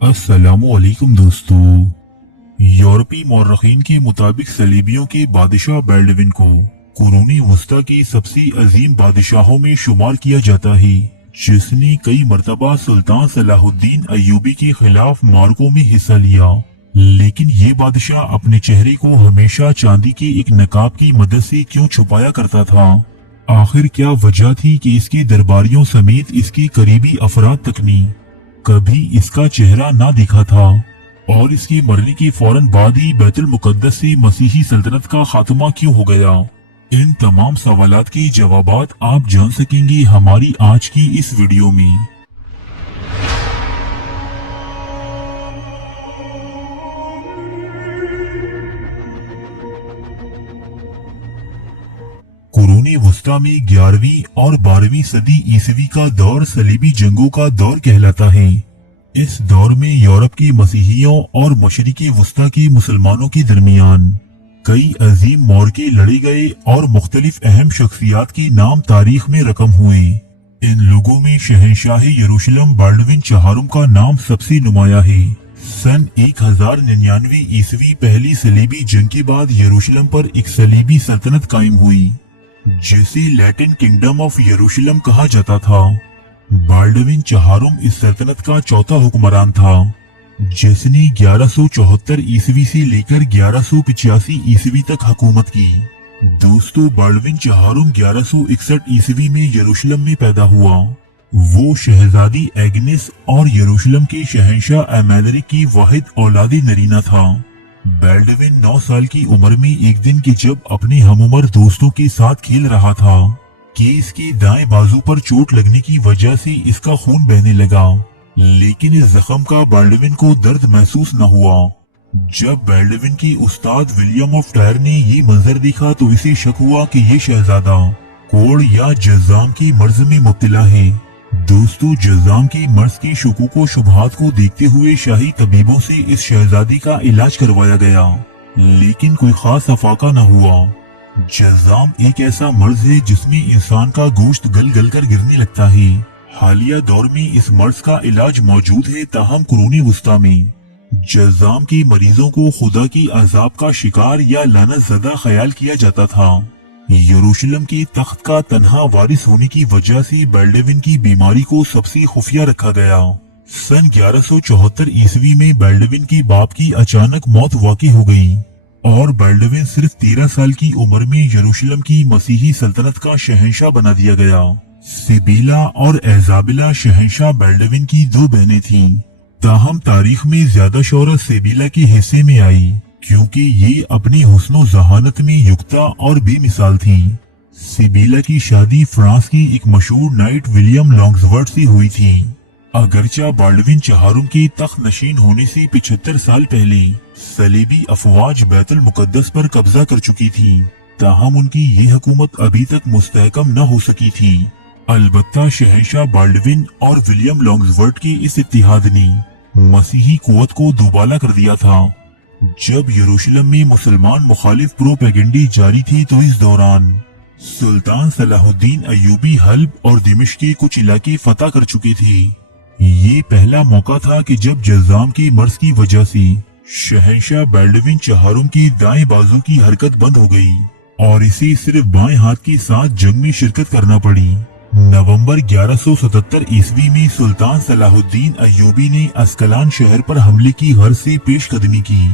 अस्सलामु अलैकुम दोस्तों। यूरोपी मौर्रखीन के मुताबिक सलीबियों के बादशाह बाल्डविन को कुरूनी वस्ता की सबसे अजीम बादशाहों में शुमार किया जाता है, जिसने कई मर्तबा सुल्तान सलाहुद्दीन अय्यूबी के खिलाफ मार्कों में हिस्सा लिया। लेकिन ये बादशाह अपने चेहरे को हमेशा चांदी के एक नकाब की मदद से क्यों छुपाया करता था? आखिर क्या वजह थी कि इसके दरबारियों समेत इसके करीबी अफराद तक ने कभी इसका चेहरा ना देखा था? और इसके मरने के फौरन बाद ही बैतुल मुकद्दस से मसीही सल्तनत का खात्मा क्यों हो गया? इन तमाम सवालात के जवाबात आप जान सकेंगे हमारी आज की इस वीडियो में। कुरूनी वस्ता में 11वीं और 12वीं सदी ईसवी का दौर सलीबी जंगों का दौर कहलाता है। इस दौर में यूरोप के मसीहियों और मशरिकी वस्ता के मुसलमानों के दरमियान कई अजीम मोर्चे लड़े गए और मुख्तलिफ अहम शख्सियात के नाम तारीख में रकम हुए। इन लोगों में शहंशाह यरूशलेम बाल्डविन चहारुम का नाम सबसे नुमाया है। सन 1099 ईस्वी पहली सलीबी जंग के बाद यरूशलेम पर एक सलीबी सल्तनत कायम हुई, जिसे लैटिन किंगडम ऑफ यरूशलेम कहा जाता था। बाल्डविन चहारुम इस सल्तनत का चौथा हुक्मरान था, जिसने 1174 ईस्वी से लेकर 1185 ईस्वी तक हुकूमत की। दोस्तों, बाल्डविन चहारुम 1161 ईस्वी में यरूशलेम में पैदा हुआ। वो शहजादी एग्नेस और यरूशलेम के शहंशाह एमेलरिक की वाहिद औलादी नरीना था। बाल्डविन 9 साल की उम्र में एक दिन की जब अपने हमउम्र दोस्तों के साथ खेल रहा था कि इसके दाएं बाजू पर चोट लगने की वजह से इसका खून बहने लगा, लेकिन इस जख्म का बाल्डविन को दर्द महसूस न हुआ। जब बाल्डविन के उस्ताद विलियम ऑफ टायर ने ये मंजर देखा तो इसे शक हुआ कि ये शहजादा कोढ़ या जज़ाम की मर्ज में मुब्तला है। दोस्तों, जज़ाम की मर्ज के शुकूक व शुबहात को देखते हुए शाही तबीबों से इस शहजादी का इलाज करवाया गया, लेकिन कोई खास अफाका न हुआ। जज़ाम एक ऐसा मर्ज है जिसमें इंसान का गोश्त गल गल कर गिरने लगता है। हालिया दौर में इस मर्ज का इलाज मौजूद है, ताहम कुरूनी वस्ता में जज़ाम के मरीजों को खुदा की अजाब का शिकार या लानत ज़दा ख्याल किया जाता था। यरूशलेम के तख्त का तन्हा वारिस होने की वजह से बाल्डविन की बीमारी को सबसे खुफिया रखा गया। सन 1174 ईस्वी में बाल्डविन के बाप की अचानक मौत वाक़ई हो गई और बाल्डविन सिर्फ 13 साल की उम्र में यरूशलेम की मसीही सल्तनत का शहंशाह बना दिया गया। सिबीला और एजाबिला शहंशाह बाल्डविन की 2 बहनें थीं, ताहम तारीख में ज्यादा शोहरत सिबीला के हिस्से में आई क्योंकि ये अपनी हुस्नो जहानत में युक्ता और बेमिसाल थी। सिबीला की शादी फ्रांस की एक मशहूर नाइट विलियम लॉन्ग्सवर्थ से हुई थी। अगरचा बाल्डविन चहारुम के तख्त नशीन होने से 75 साल पहले सलीबी अफवाज बैतुल मुकद्दस पर कब्जा कर चुकी थी, ताहम उनकी ये हुकूमत अभी तक मुस्तहकम न हो सकी थी। अलबत्ता शहंशाह बाल्डविन और विलियम लॉन्ग्सवर्थ के इस इत्तिहाद ने मसीही कुव्वत को दुबाला कर दिया था। जब यरूशलेम में मुसलमान मुखालिफ प्रोपेगेंडे जारी थे तो इस दौरान सुल्तान सलाहुद्दीन अय्यूबी हल्ब और दिमिश्क के कुछ इलाके फतह कर चुके थे। ये पहला मौका था कि जब जज़ाम की मर्ज की वजह से शहंशाह बाल्डविन चहारुम की दाएं बाजू की हरकत बंद हो गई और इसे सिर्फ बाएं हाथ के साथ जंग में शिरकत करना पड़ी। नवंबर 1177 ईस्वी में सुल्तान सलाहुद्दीन अय्यूबी ने अस्कलान शहर पर हमले की गर्ज से पेशकदमी की,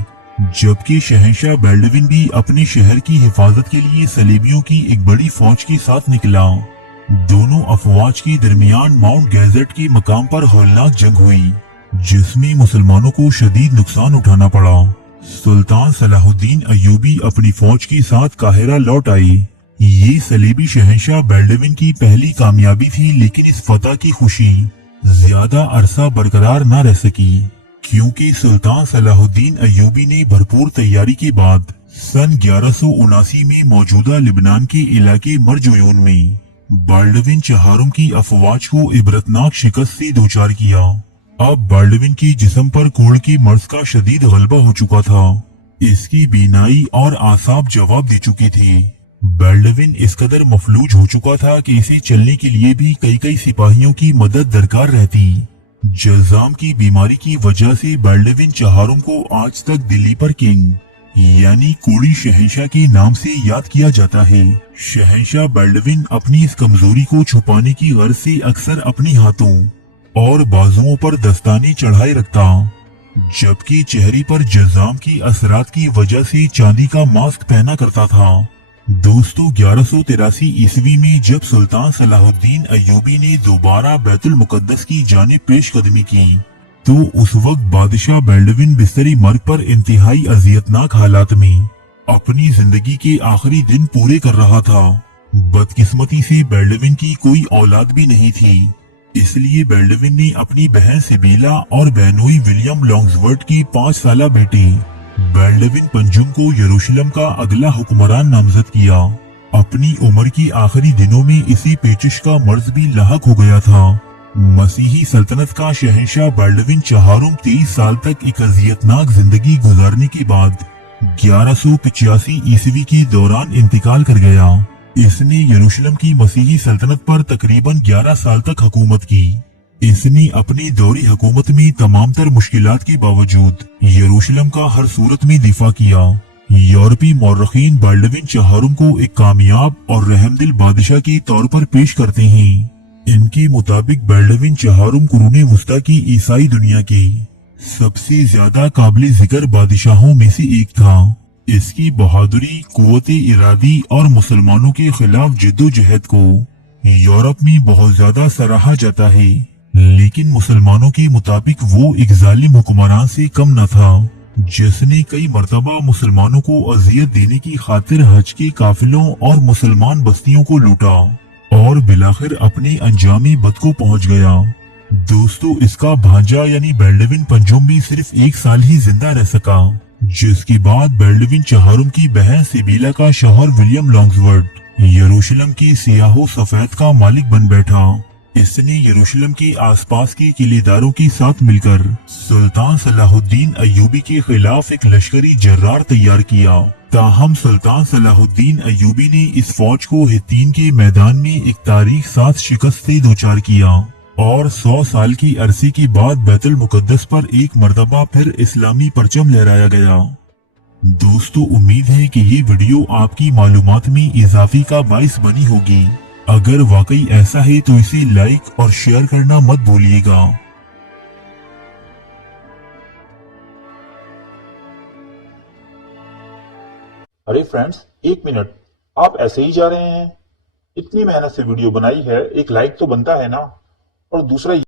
जबकि शहंशाह बाल्डविन भी अपने शहर की हिफाजत के लिए सलीबियों की एक बड़ी फौज के साथ निकला। दोनों अफवाज के दरमियान माउंट गैजेट के मकाम पर हौलनाक जंग हुई, जिसमें मुसलमानों को शदीद नुकसान उठाना पड़ा। सुल्तान सलाहुद्दीन अय्यूबी अपनी फौज के साथ काहिरा लौट आए। ये सलीबी शहंशाह बाल्डविन की पहली कामयाबी थी, लेकिन इस फतह की खुशी ज्यादा अरसा बरकरार न रह सकी क्योंकि सुल्तान सलाहुद्दीन अय्यूबी ने भरपूर तैयारी के बाद सन 1179 में मौजूदा लिबनान के इलाके मरजोयून में बाल्डविन चहारुम की अफवाज को इबरतनाक शिकस्त से दोचार किया। अब बाल्डविन के जिस्म पर कोढ़ के मर्ज का शदीद गलबा हो चुका था। इसकी बीनाई और आसाब जवाब दे चुके थे। बाल्डविन इस कदर मफलूज हो चुका था कि इसे चलने के लिए भी कई सिपाहियों की मदद दरकार रहती। जज़ाम की बीमारी की वजह से बाल्डविन चहारुम को आज तक दिल्ली पर किंग यानी कोड़ी शहंशाह के नाम से याद किया जाता है। शहंशाह बाल्डविन अपनी इस कमजोरी को छुपाने की गर्ज से अक्सर अपने हाथों और बाजुओं पर दस्ताने चढ़ाए रखता, जबकि चेहरे पर जज़ाम की असरात की वजह से चांदी का मास्क पहना करता था। दोस्तों 1183 ईस्वी में जब सुल्तान सलाहुद्दीन अय्यूबी ने दोबारा बैतुल मुकद्दस की जानिब पेशकदमी की तो उस वक्त बादशाह बाल्डविन बिस्तरी मर्ग पर इंतहाई अजियतनाक हालात में अपनी जिंदगी के आखिरी दिन पूरे कर रहा था। बदकिस्मती से बाल्डविन की कोई औलाद भी नहीं थी, इसलिए बाल्डविन ने अपनी बहन सिबीला और बहनोई विलियम लॉन्ग्सवर्थ की 5 साला बेटी बाल्डविन पंजुम को यरूशलेम का अगला हुक्मरान नामजद किया। अपनी उम्र की आखिरी दिनों में इसी पेचिश का मर्ज भी लाहक हो गया था। मसीही सल्तनत का शहंशाह बाल्डविन चहारुम 23 साल तक एक अजियतनाक जिंदगी गुजारने के बाद 1185 ईस्वी के दौरान इंतकाल कर गया। इसने यरूशलेम की मसीही सल्तनत पर तकरीबन 11 साल तक हुकूमत की। इसने अपनी दौरी हुकूमत में तमाम तर मुश्किलात के बावजूद यरूशलेम का हर सूरत में दिफा किया। यूरोपी मौरखीन बाल्डविन चहारुम को एक कामयाब और रहमदिल बादशाह के तौर पर पेश करते हैं। इनके मुताबिक बाल्डविन चहारुम कुरूने वुस्ता की ईसाई दुनिया के सबसे ज्यादा काबिल जिक्र बादशाहों में से एक था। इसकी बहादुरी, कुव्वते इरादी और मुसलमानों के खिलाफ जिद्दोजहद को यूरोप में बहुत ज्यादा सराहा जाता है, लेकिन मुसलमानों के मुताबिक वो एक जालिम हुक्मरान से कम न था, जिसने कई मर्तबा मुसलमानों को अजियत देने की खातिर हज के काफिलों और मुसलमान बस्तियों को लूटा और बिलाखिर अपने अंजामी बद को पहुंच गया। दोस्तों इसका भांजा यानी बाल्डविन पंजुम भी सिर्फ 1 साल ही जिंदा रह सका, जिसके बाद बाल्डविन चहारुम की बहन सिबीला का शौहर विलियम लॉन्ग्सवर्थ यरूशलेम की सियाहो सफेद का मालिक बन बैठा। इसने यरूशलेम के आसपास के किलेदारों के साथ मिलकर सुल्तान सलाहुद्दीन अय्यूबी के खिलाफ एक लश्करी जर्रार तैयार किया। ताहम सुल्तान सलाहुद्दीन अय्यूबी ने इस फौज को हित्तीन के मैदान में एक तारीख साथ शिकस्त से दोचार किया और 100 साल की अरसे के बाद बैतुल मुकद्दस पर एक मर्तबा फिर इस्लामी परचम लहराया गया। दोस्तों उम्मीद है कि ये वीडियो आपकी मालूमात में इजाफे का बाइस बनी होगी। अगर वाकई ऐसा है तो इसे लाइक और शेयर करना मत भूलिएगा। अरे फ्रेंड्स, 1 मिनट, आप ऐसे ही जा रहे हैं? इतनी मेहनत से वीडियो बनाई है, एक लाइक तो बनता है ना। और दूसरा